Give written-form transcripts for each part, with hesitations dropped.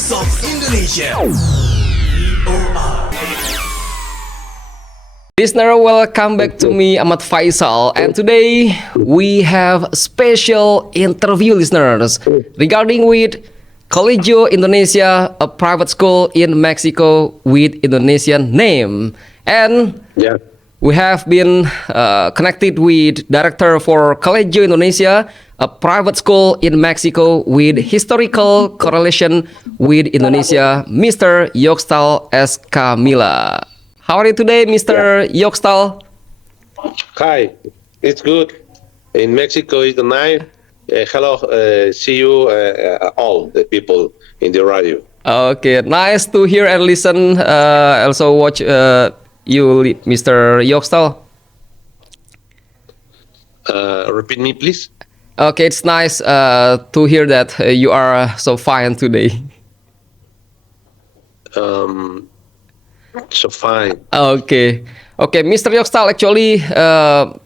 Voice of Indonesia. Listener, welcome back to me, Ahmad Faisal, and today we have special interview, listeners, regarding with Colegio Indonesia, a private school in Mexico with Indonesian name, and Yeah. we have been connected with director for Colegio Indonesia, a private school in Mexico with historical correlation with Indonesia, Mr. Yoxtal Escamila. How are you today, Mr. Yoxtal? Hi, it's good. In Mexico is the night. Hello, see you all the people in the radio. Okay, nice to hear and listen. Also watch you, Mr. Yoxtal. Repeat me, please. Okay, it's nice to hear that you are so fine today. So fine. Okay, Mr. Yoxtal. Actually,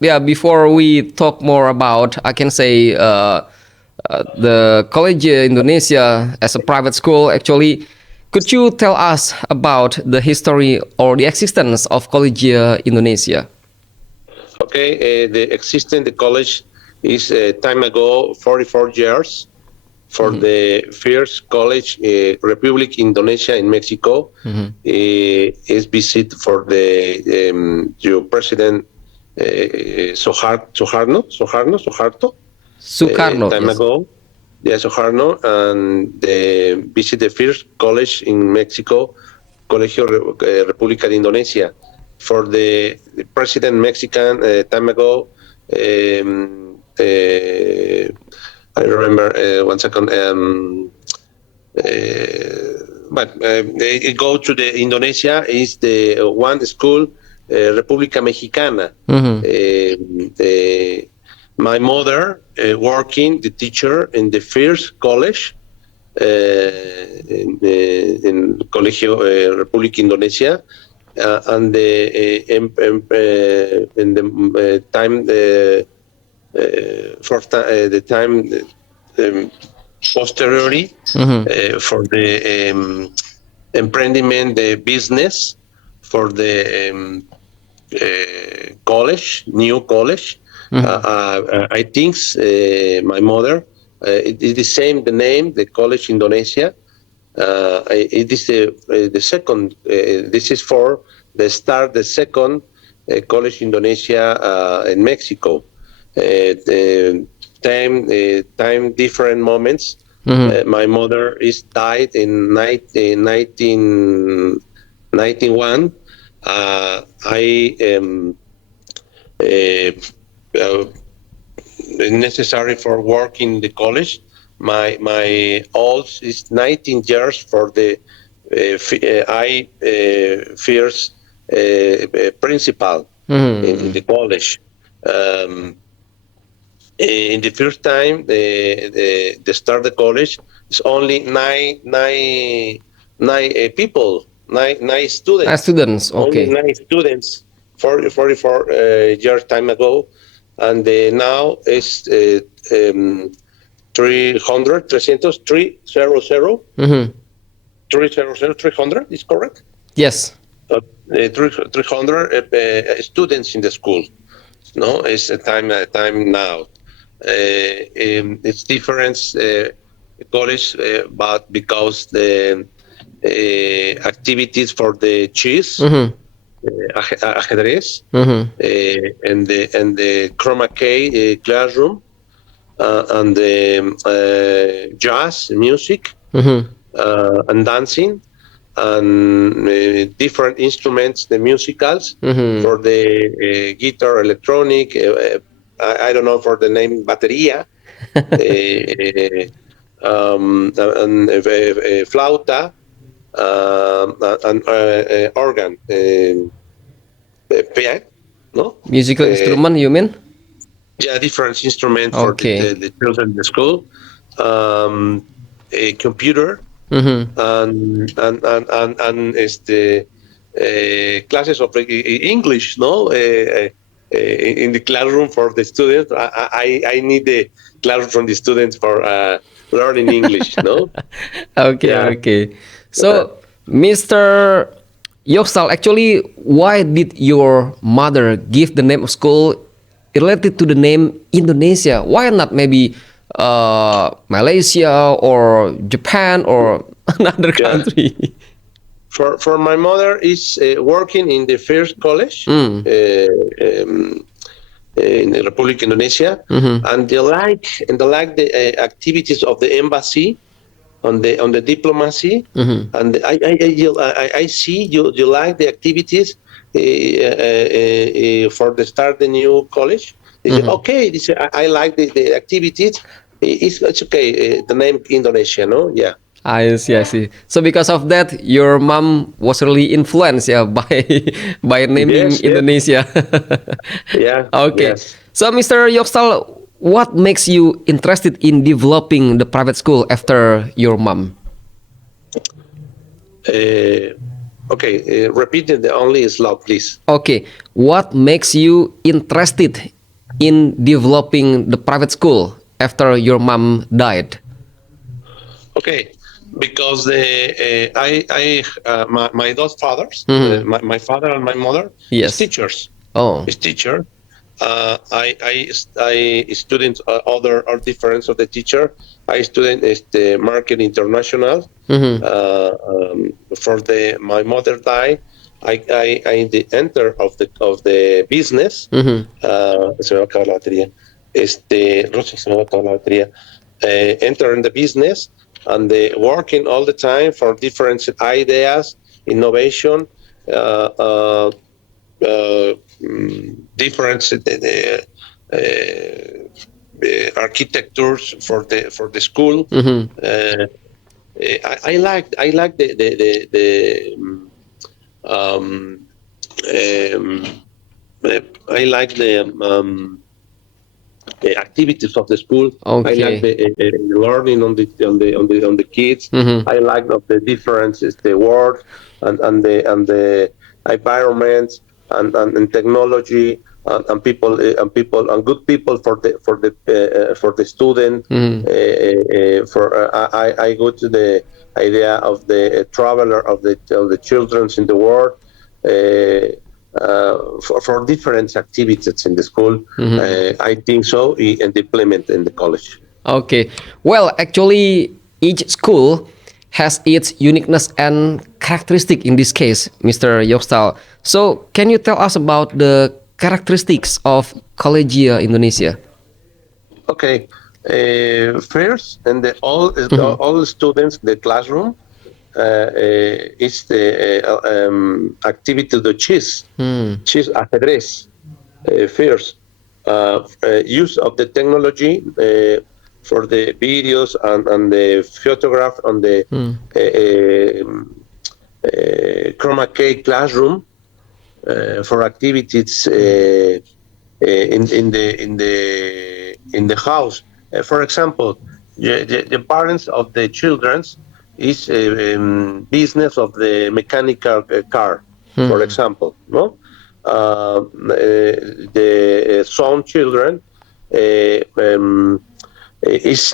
yeah. Before we talk more about, I can say the College Indonesia as a private school. Actually, could you tell us about the history or the existence of College Indonesia? Okay, the existing the college is time ago 44 years for the first college Republic Indonesia in Mexico is visit for the your president Suharto time Yes. ago. Yes, Suharno, and visit the first college in Mexico, Colegio República de Indonesia. For the president Mexican time ago, I remember one second. But it go to the Indonesia is the one school, República Mexicana. My mother working the teacher in the first college in Colegio República Indonesia, and in the time for the time posteriorly for the emprendiment, the business for the college, new college. I think my mother, it is the same, the name, the College Indonesia. It is the second, this is for the start, the second College Indonesia in Mexico. Time different moments. My mother is died in 1991. I necessary for work in the college. My old is 19 years for the I first principal in the college. In the first time the start the college is only nine people, nine students. Students, Only okay. 9 students 44 years time ago, and now it's 300 is correct. Yes. 300 students in the school. No, it's a time now. It's different college, but because the activities for the chess, ajedrez, and the chroma key classroom, and the jazz music, and dancing, and different instruments, the musicals for the guitar, electronic. I don't know for the name bateria, and flauta, and organ, piano, no? Musical instrument, you mean? Yeah, different instrument for Okay. the children in the school. A computer, and este classes of English, no? In the classroom for the students. I need the classroom from the students for learning English. No, Okay, yeah. okay. Uh, So, Mr. Yoxtal, actually, why did your mother give the name of school related to the name Indonesia? Why not maybe Malaysia or Japan or another yeah. country? For my mother is working in the first college Mm. in the Republic Indonesia, Mm-hmm. and they like the activities of the embassy on the diplomacy, Mm-hmm. and I see you like the activities for the start the new college. They say Mm-hmm. okay. They say I like the activities. It's okay. The name Indonesia, no? Yeah. I see, I see. So because of that, your mom was really influenced, yeah, by by naming Yes. Yes. Indonesia. Yeah. Okay. Yes. So Mr. Yoxtal, what makes you interested in developing the private school after your mom? Uh, okay. Repeat it only slow, please. Okay. What makes you interested in developing the private school after your mom died? Okay, because my those fathers, Hmm. my father and my mother, is Yes. teachers. Oh. Is teacher. I student other or difference of the teacher. I student is the market international. Mm-hmm. For the my mother died. I in the enter of the business. Mm-hmm. Se me va a acabar la batería. Rosa, se me va a acabar la batería. Enter in the business and working all the time for different ideas, innovation, uh, uh, different architectures for the school. Mm-hmm. I like um, um, I like the activities of the school. I like Okay. the learning on the kids. Mm-hmm. I like of the differences, the world and the environments and technology and people and good people for the student. Mm-hmm. I go to the idea of the traveler of the childrens in the world. For different activities in the school. Mm-hmm. I think so, and implement in the college. Okay. Well, actually, each school has its uniqueness and characteristic in this case, Mr. Yoxtal. So, can you tell us about the characteristics of Collegia Indonesia? Okay, first, and Mm-hmm. all the students, the classroom is the activity the Hmm. chess ajedrez. First, use of the technology for the videos and the photograph on the Hmm. chroma key classroom for activities in the house. For example, the parents of the childrens is business of the mechanical car, for Hmm. example, no. The some children is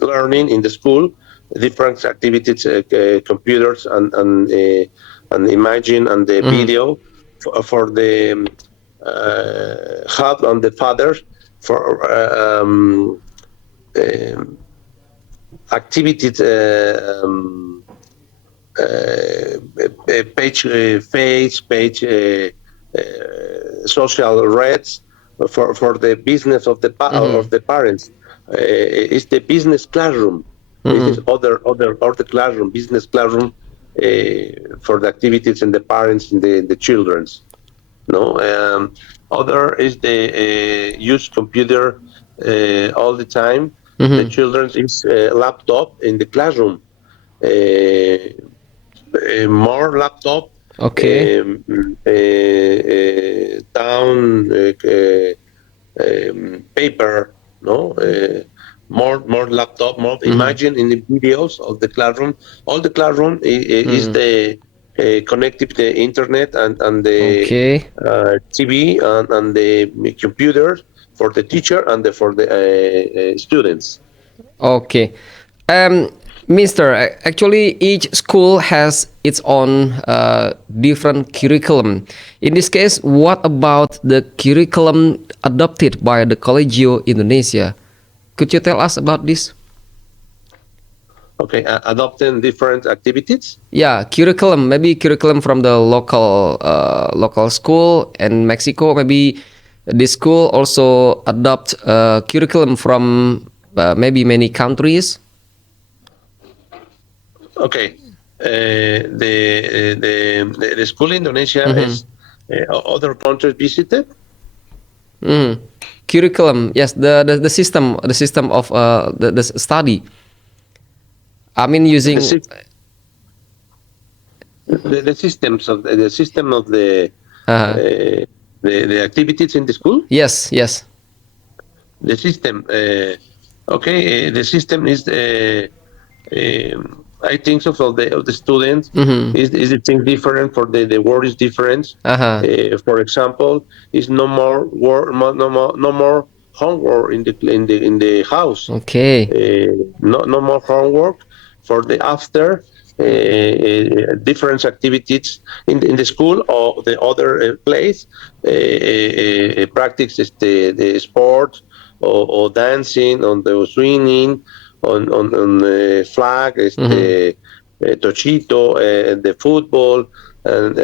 learning in the school different activities, computers and imagine and the Hmm. video for the help on the fathers for um, activities page social reads for the business Hmm. of the parents. It's the business classroom. This is Hmm. other classroom, business classroom for the activities and the parents and the childrens. No, other is the use computer all the time. The Hmm. children is laptop in the classroom. More laptop Okay. down paper, no, more laptop, more Hmm. imagine in the videos of the classroom. All the classroom is Hmm. the connected to the internet and the Okay. TV and the computers. for the teacher and for the students. Okay. Mister, actually, each school has its own different curriculum. In this case, what about the curriculum adopted by the Colegio Indonesia? Could you tell us about this? Okay, adopting different activities. Yeah, curriculum. Maybe curriculum from the local school in Mexico. Maybe this school also adopt curriculum from maybe many countries. Okay, the school in Indonesia Mm-hmm. is other countries visited. Mm. Curriculum, yes, the system of the study. I mean, The, using sys- the systems of the system of uh, the activities in the school. yes, yes. The system. Okay, the system is I think so for the students Mm-hmm. is the thing different for the word is different. Uh-huh. For example, is no more work, no more homework in the house. Okay. No more homework for the after different activities in the school or the other place. Practice the sport or dancing on the swinging on flag, Mm-hmm. tochito, the football, and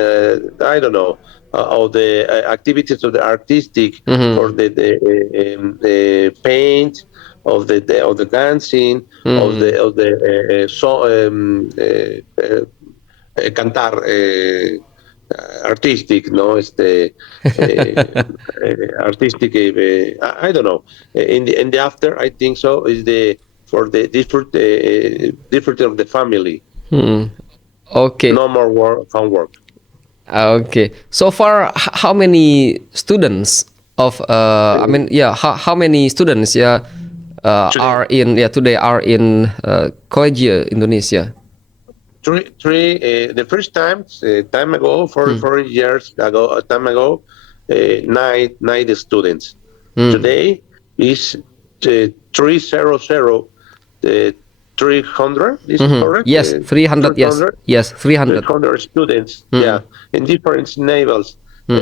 I don't know, all the activities of the artistic for Mm-hmm. the paint of the dancing Mm-hmm. of the cantar artistic, no, artistic. I don't know. In the after, I think so is the for the different of the family. Mm-hmm. Okay. No more work, homework. Okay. So far, how many students of I Uh, mean, yeah, how many students, yeah, today, are in, yeah, today are in Colegio Indonesia? three. The first time ago, four Hmm. 4 years ago, a time ago, nine students. Hmm. Today is 300. Uh, 300 is Hmm. correct. Yes, 300. Yes, 300 yes, 300. 300 students, Hmm. yeah, in different levels. Hmm.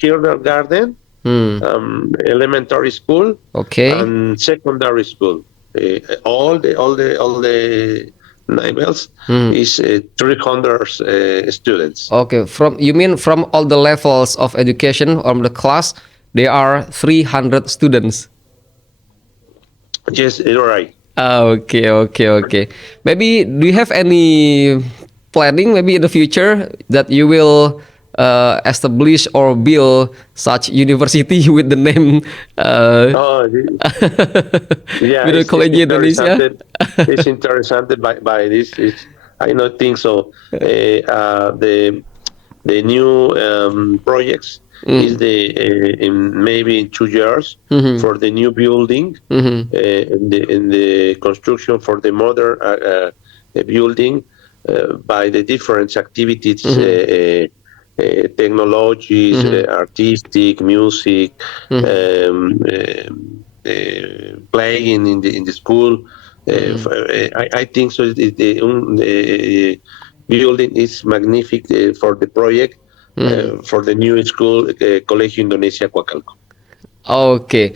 Kindergarten, Hmm. elementary school, Okay. and secondary school. All the levels Hmm. is 300 students. Okay. From, you mean from all the levels of education from the class, there are 300 students. Yes, you're right. Okay, okay, okay. Maybe do you have any planning maybe in the future that you will establish or build such university with the name Oh, yeah, with the it's Colegio interesting. Indonesia? It's interesting by this. I don't think so. The new projects is Mm. maybe in 2 years Mm-hmm. for the new building, Mm-hmm. in the construction for the modern building, by the different activities, Mm-hmm. technologies, Mm-hmm. artistic, music, Mm-hmm. playing in the school. Mm-hmm. I think so. The building is magnificent for the project, Mm-hmm. for the new school, Colegio Indonesia Coacalco. Okay.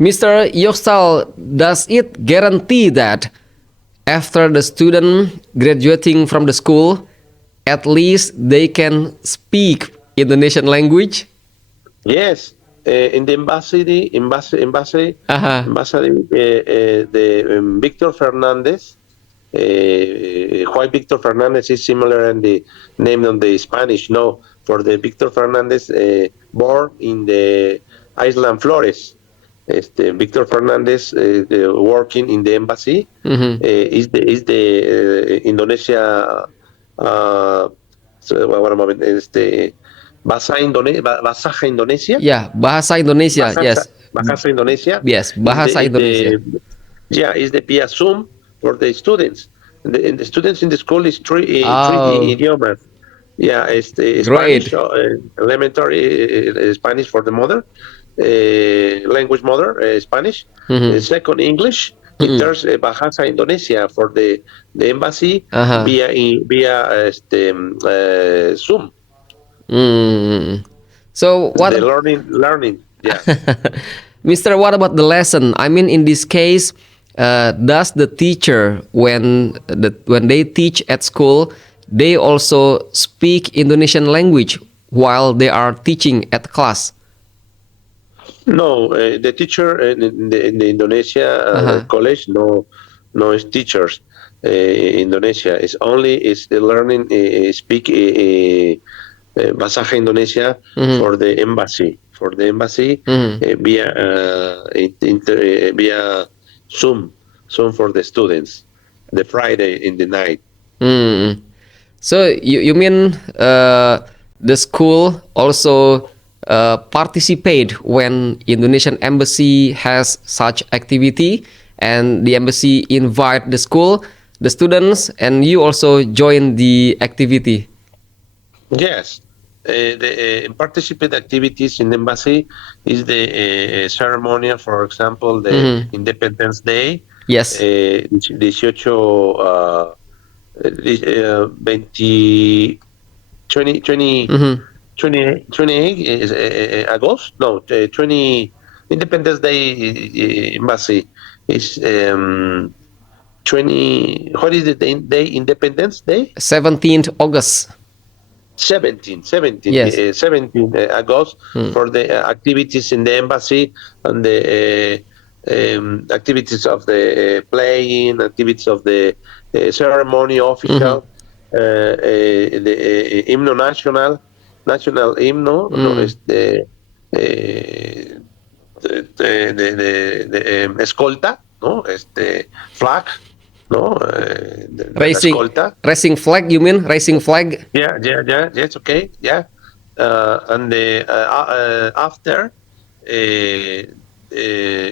Mr. Yoxtal, does it guarantee that after the student graduating from the school, at least they can speak Indonesian language? Yes, in the Uh-huh. the Victor Fernandez. Why Victor Fernandez is similar in the name on the Spanish? No, for the Victor Fernandez, born in the Island Flores. Victor Fernandez, working in the embassy, Mhm. is the Indonesia. What moment? Bahasa Indonesia. Ya, bahasa Indonesia. Bahasa Yes. Bahasa Indonesia Yes, is the bahasa is the Indonesia. yeah, is the via Zoom for the students. And the students in the school is three Oh, idiomas. Yeah, it's the Spanish, great. elementary Spanish for the mother, language mother, Spanish. Second, English. Y third, Bahasa Indonesia for the embassy Uh-huh. via Zoom. Mm. So what, The learning. Yeah. Mr. What about the lesson? I mean, in this case, does the teacher, when they teach at school, they also speak Indonesian language while they are teaching at class? No, the teacher in the Indonesia Uh-huh. college, no is teachers. Indonesia is only is the learning speak Bahasa Indonesia Mhm. for the embassy Mhm. via Zoom for the students the Friday in the night. Mm. So you mean the school also participate when Indonesian embassy has such activity, and the embassy invite the school, the students, and you also join the activity. Yes, the participate activities in the embassy is the ceremonial, for example, the Mhm. Independence Day, Yes. 18, 20, 20, Mhm. 28 is August? No, 20 Independence Day embassy is 20. What is the day? Independence Day? 17th August. 17, Yes. 17 August Mm. for the activities in the embassy and the activities of the playing, activities of the ceremony Mhm. official, the himno national himno, no, Mm. escolta, ¿no? Flag, ¿no? La Racing, escolta. racing flag. You mean racing flag? Yeah. Yes, okay. Yeah. And after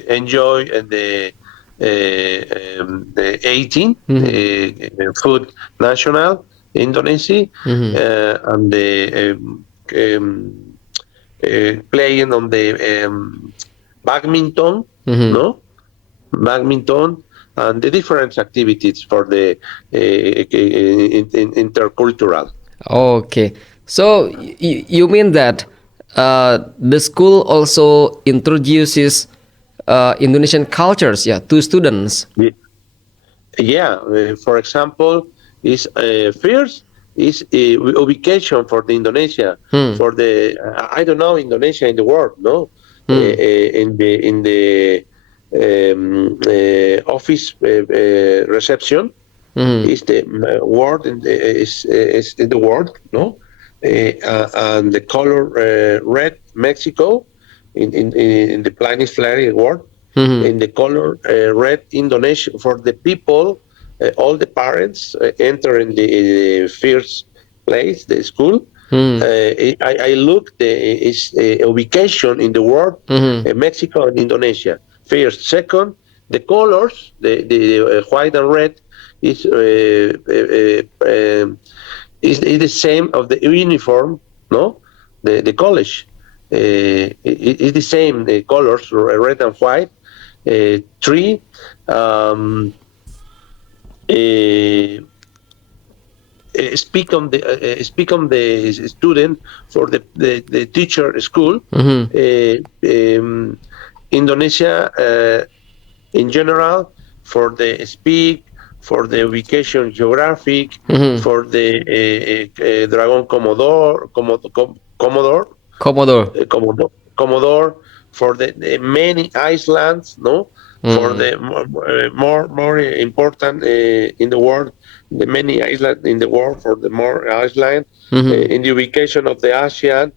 enjoy the 18 Mhm. food national Indonesia Mhm. and the playing on the badminton, Mhm. no? Badminton and the different activities for the intercultural. Okay. So you mean that the school also introduces Indonesian cultures, yeah, to students. Yeah, for example, is first is ubication for the Indonesia Hmm. for the I don't know Indonesia in the world, no, Hmm. in the office reception Hmm. is the word is in the word, no, and the color red Mexico in the Plains flag word Hmm. in the color red Indonesia for the people, all the parents enter in the first place, the school. Hmm. I look the is ubication in the world, Hmm. Mexico and Indonesia. First, second, the colors, the white and red is is the same of the uniform, no, the college. It's the same colors, red and white. Three, um, uh, speak on the student for the teacher school. Hmm. Uh, um, Indonesia in general for the speak, for the ubication geographic, Hmm. for the Dragon Commodore. Commodore, for the many islands, no, for Hmm. the more important in the world, the many islands in the world for the more island Hmm. in the ubication of the ASEAN,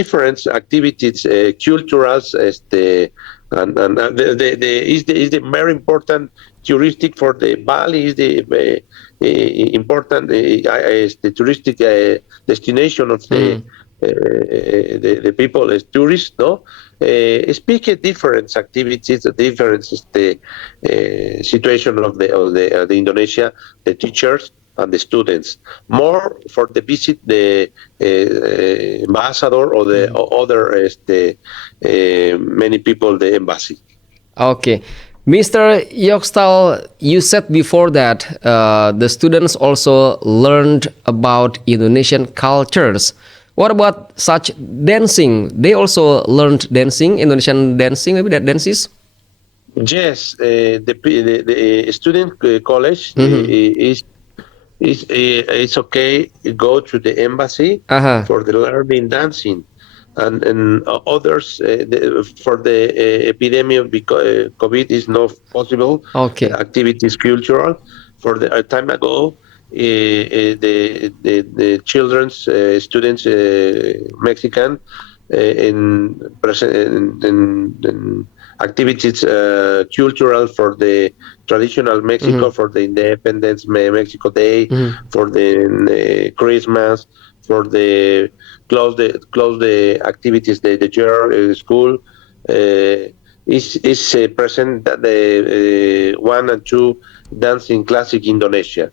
different activities, culturals, is the very important touristic for the Bali is the important is the touristic destination of Hmm. the people as tourists, no? Speak different activities, the different situation of the Indonesia, the teachers. and the students, more for the visit the ambassador or the or other many people the embassy. Okay. Mr. Yoxtal, you said before that the students also learned about Indonesian cultures. What about such dancing? They also learned dancing, Indonesian dancing, maybe that dances? Yes, the student college Mm-hmm. it's okay to go to the embassy Uh-huh. for the learning dancing and others for the epidemic because COVID is not possible Okay. activities cultural for the a time ago the children's students Mexican in activities cultural for the traditional Mexico Mm-hmm. for the Independence Mexico Day, Mm-hmm. for the Christmas, for the close the activities the year school. Is present that the one and two dancing classic Indonesia.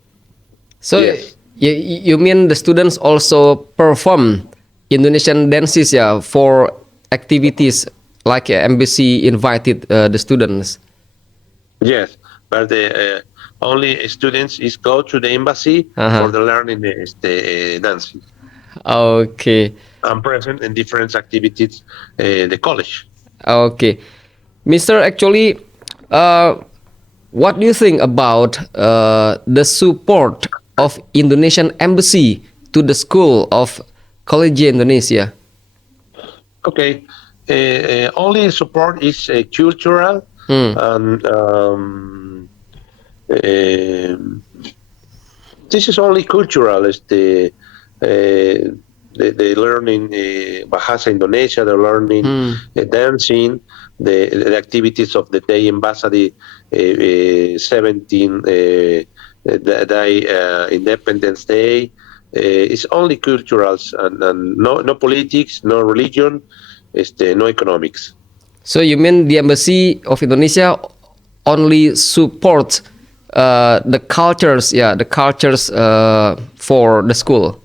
So Yes, you mean the students also perform Indonesian dances, yeah, for activities like embassy invited the students. yes, but the only students is go to the embassy for Uh-huh. the learning the dancing Okay. and present in different activities the college. Okay. Mr. Actually, uh, what do you think about the support of Indonesian embassy to the school of Colegio Indonesia? Okay, only support is cultural Hmm. and this is only cultural. The learning Bahasa Indonesia, the learning Hmm. dancing, the activities of the day ambassador 17 the day Independence Day. It's only culturals and no politics, no religion, no economics. So you mean the embassy of Indonesia only supports the cultures, yeah, the cultures for the school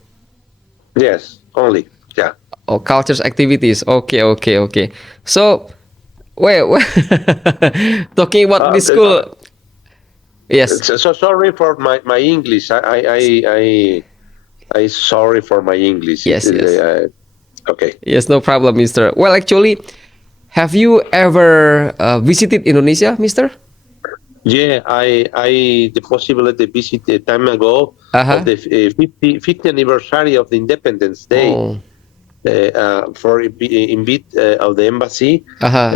Yes, only. Yeah. or cultures activities. Okay, okay, okay. So wait. Talking about Uh, this school, yes, so sorry for my English. I sorry for my English. yes, yes, Okay. yes. No problem, Mister. Well, actually, have you ever visited Indonesia, Mister? Yeah, I the possibility visit a time ago Uh of huh. the 50th anniversary of the Independence Day Oh. for invite of the embassy Uh huh.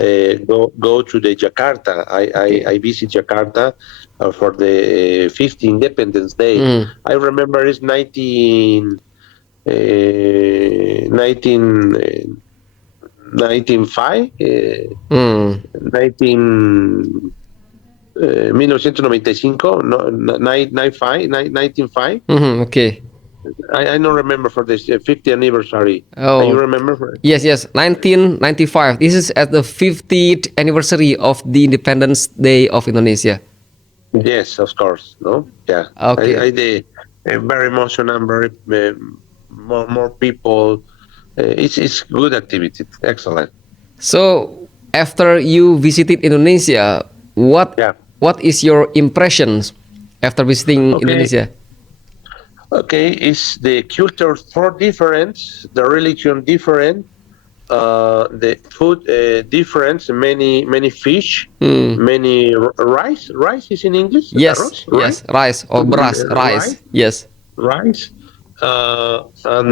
go to the Jakarta. Okay. I visit Jakarta for the 50th Independence Day. Mm. I remember it's 19 1905 Mm. 19 1995 no, 1905 Mm-hmm. Okay. I don't remember for this 50th anniversary. You Oh. remember for Yes, yes. 1995. This is at the 50th anniversary of the Independence Day of Indonesia. yes, of course. No, yeah. Okay. I the very emotional, very more people. It's good activity. Excellent. So after you visited Indonesia, Yeah. what is your impressions after visiting Okay. Indonesia? Okay. Is the culture for different, the religion different, the food different, many fish, Hmm. many rice. Rice is in English. Yes, Arroz, yes. rice. Rice or beras, rice. Rice. Yes. Rice. And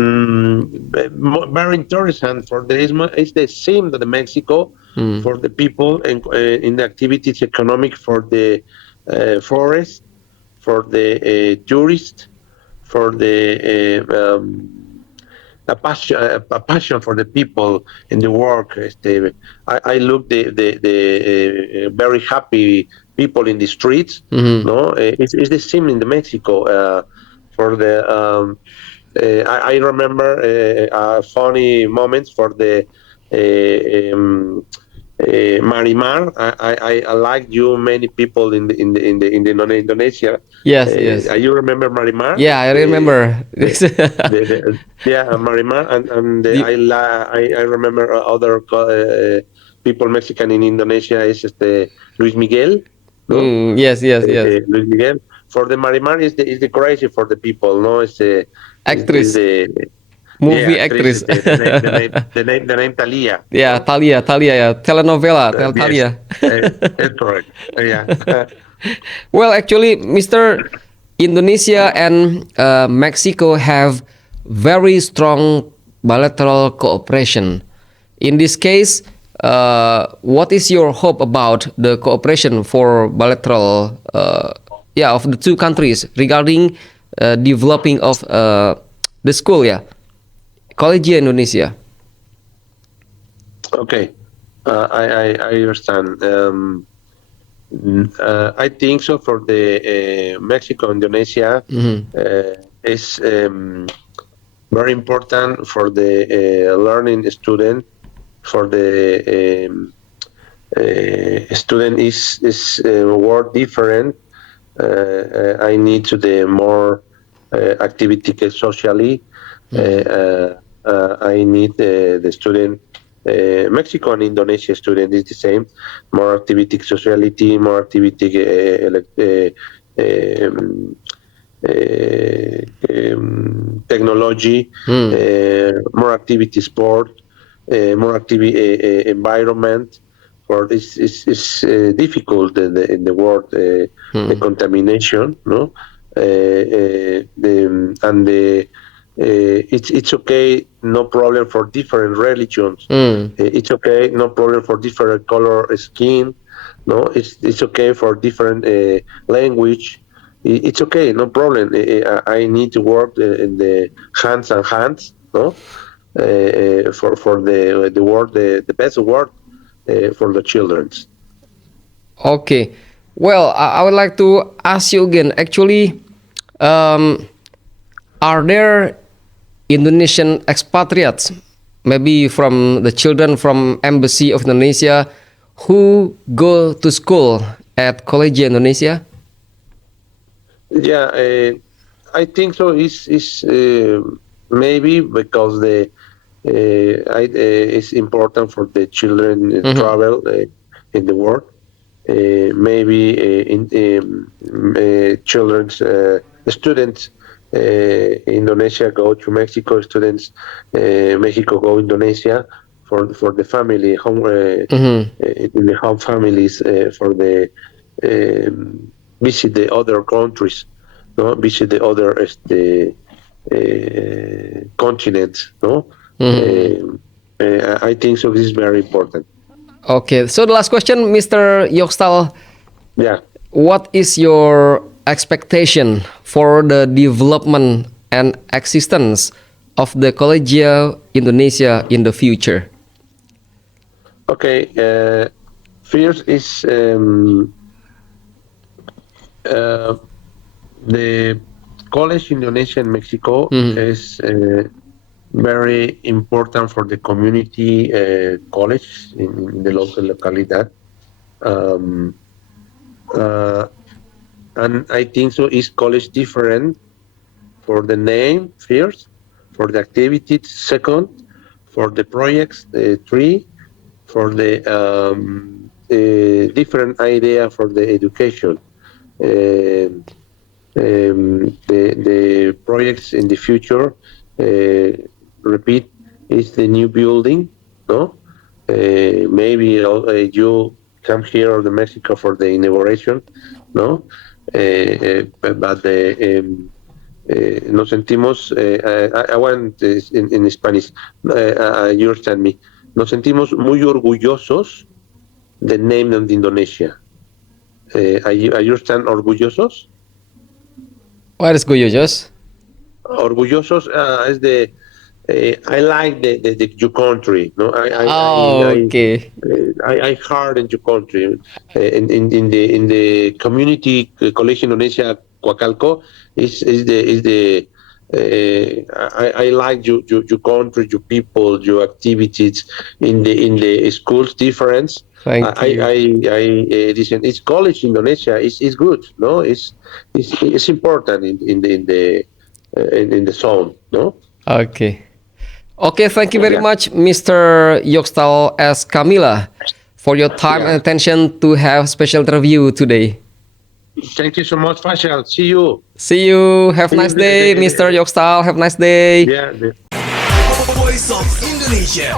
very interesting for the it's the same that the Mexico Hmm. for the people and in the activities economic for the forest, for the tourist, for the a passion for the people in the work. I look the very happy people in the streets. Hmm. No, it's the same in the Mexico. For the I remember funny moments for the uh, um, Marimar. I like you. Many people in Indonesia. Yes, yes. You remember Marimar? Yeah, I remember. The, yeah, Marimar, and The- I remember other people Mexican in Indonesia is Luis Miguel, no? yes, yes, yes. Luis Miguel. For the Marimar is the crazy for the people, no? Is Actress, the yeah, movie actress is actress. the name Thalia, Yeah, no? Talia, Talia, yeah. Telenovela, Yes, Talia. that's correct. Yeah. Well, actually, Mr. Indonesia and Mexico have very strong bilateral cooperation. In this case, what is your hope about the cooperation for bilateral, yeah, of the two countries regarding developing of the school, yeah, Colegio Indonesia? Okay. I understand. I think so for the Mexico Indonesia Mhm. is very important for the learning student. For the student is work different. I need to the more activity socially. I need the student. Mexico and Indonesia student is the same. More activity sociality, more activity um, technology, Hmm. more activity sport, more activity environment. For this is difficult in the world, the Hmm. contamination, no, and the it's okay, no problem for different religions. Hmm. It's okay, no problem for different color skin. No, it's okay for different language. It's okay, no problem. I need to work in the hands and hands, no, for the word, the best word for the childrens. Okay. Well, I would like to ask you again. Actually, um, are there Indonesian expatriates, maybe from the children from Embassy of Indonesia, who go to school at Colegio Indonesia? Yeah, I think so. Is maybe because it's important for the children Mhm. travel in the world. Maybe in children's students Indonesia go to Mexico, students Mexico go Indonesia for the family home, Mhm. in the home families, for the visit the other countries, no, visit the other continents, no. Mhm. I think so. This is very important. Okay. So the last question, Mr. Yoxtal, Yeah. what is your expectation for the development and existence of the Colegio Indonesia in the future? Okay. First is uh, the college Indonesia in Mexico Mhm. is very important for the community college in the local localidad. Um, uh, and I think so is college different for the name first, for the activities second, for the projects three, for the different idea for the education. Um, the projects in the future, repeat, is the new building, no? Maybe you come here or the Mexico for the inauguration, no? But nos sentimos, I want this in Spanish, you understand me. Nos sentimos muy orgullosos del name of Indonesia. Are you understand orgullosos? What is Goyojos? Orgullosos is the I like the your country. No, Oh, okay. I heard in your country. In the community Colegio Indonesia Coacalco is the I like your country, your people, your activities in the schools difference. Thank you. Listen, it's college Indonesia is good, no? It's important in the zone, no? Okay. Okay, thank you very Yeah, much, Mr. Yoxtal Escamila, for your time and yeah. attention to have special interview today. Thank you so much, Faisal. See you. See you. Have a See you. nice day, Mr. Yoxtal. Have a nice day. Yeah. Voice of Indonesia.